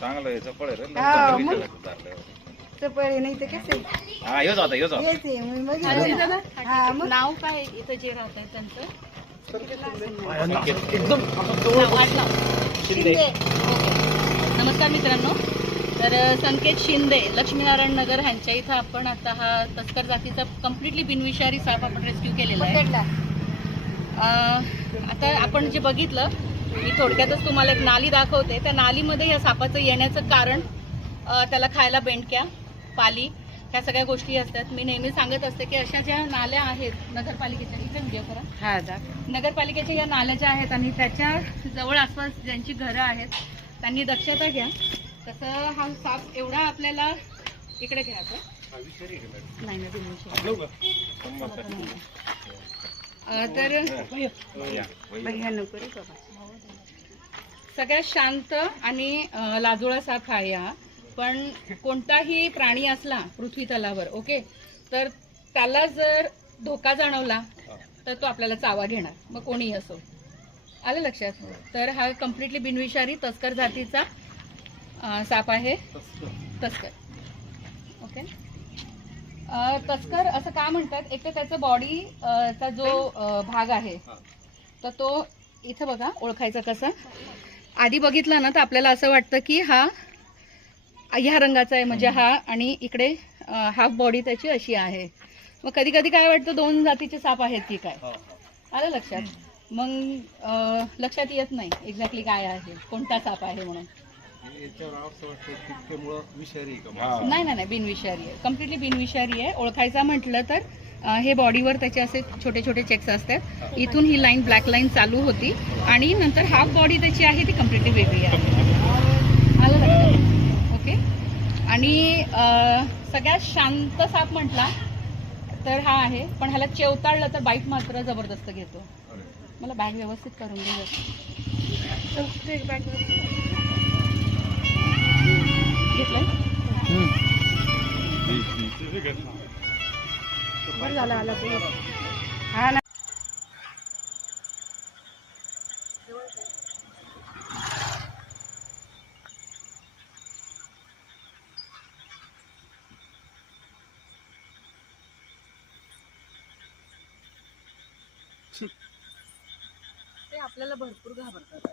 चांगलं आहे चपळ आहे रे चपळ नाही तर कसं हा योच होता योच होता नाव काय इथं जे राहतात त्यांचं एकदम शिंदे. नमस्कार मित्रांनो, तर संकेत शिंदे लक्ष्मीनारायण नगर ह्यांच्या इथं आपण आता हा तस्कर जातीचा कम्प्लिटली बिनविषारी साप आपण रेस्क्यू केलेला आहे. आता आपण जे बघितलं मी थोडक्यातच तुम्हाला एक नाली दाखवते. त्या नालीमध्ये या सापाचं येण्याचं कारण त्याला खायला बेंडक्या, पाली ह्या सगळ्या गोष्टी असतात. मी नेहमी सांगत असते की अशा ज्या नाल्या आहेत नगरपालिकेच्या, इथे व्हिडिओ करा, नगरपालिकेच्या या नाल्या ज्या आहेत आणि त्याच्या जवळ आसपास ज्यांची घरं आहेत त्यांनी दक्षता घ्या. तसं हा साप एवढा आपल्याला इकडे घ्यायचा नाही ना तर सगळ्यात शांत आणि लाजुळा साप आहे हा. पण कोणताही प्राणी असला पृथ्वी तलावर ओके, तर त्याला जर धोका जाणवला तर तो आपल्याला चावा घेणार, मग कोणीही असो. आलं लक्षात? तर हा कम्प्लिटली बिनविषारी तस्कर जातीचा साप आहे. तस्कर ओके. तस्कर असं का म्हणतात, एक तर त्याचं बॉडीचा जो भाग आहे तर तो इथं बघा ओळखायचा कसा. आधी बघितला ना तर आपल्याला असं वाटतं की हा ह्या रंगाचा आहे म्हणजे हा, आणि इकडे हाफ बॉडी त्याची अशी आहे. मग कधी कधी काय वाटतं दोन जातीचे साप आहेत की काय. आलं लक्षात? मग लक्षात येत नाही एक्झॅक्टली काय आहे, कोणता साप आहे म्हणून. नाही नाही बिनविषारी आहे, कम्प्लिटली बिनविषारी आहे. ओळखायचा म्हटलं तर हे बॉडीवर त्याचे असे छोटे छोटे चेक्स असतात. इथून ही लाईन ब्लॅक लाईन चालू होती आणि नंतर हाफ बॉडी त्याची आहे ती कम्प्लिटली वेगळी आहे. आलं लक्षात? ओके. आणि सगळ्यात शांत साप म्हटला तर हा आहे, पण ह्याला चेवताळलं तर बाईट मात्र जबरदस्त घेतो. मला बॅग व्यवस्थित करून दे. बॅग घेतलंय झालं आला हा ना. ते आपल्याला भरपूर घाबरतात.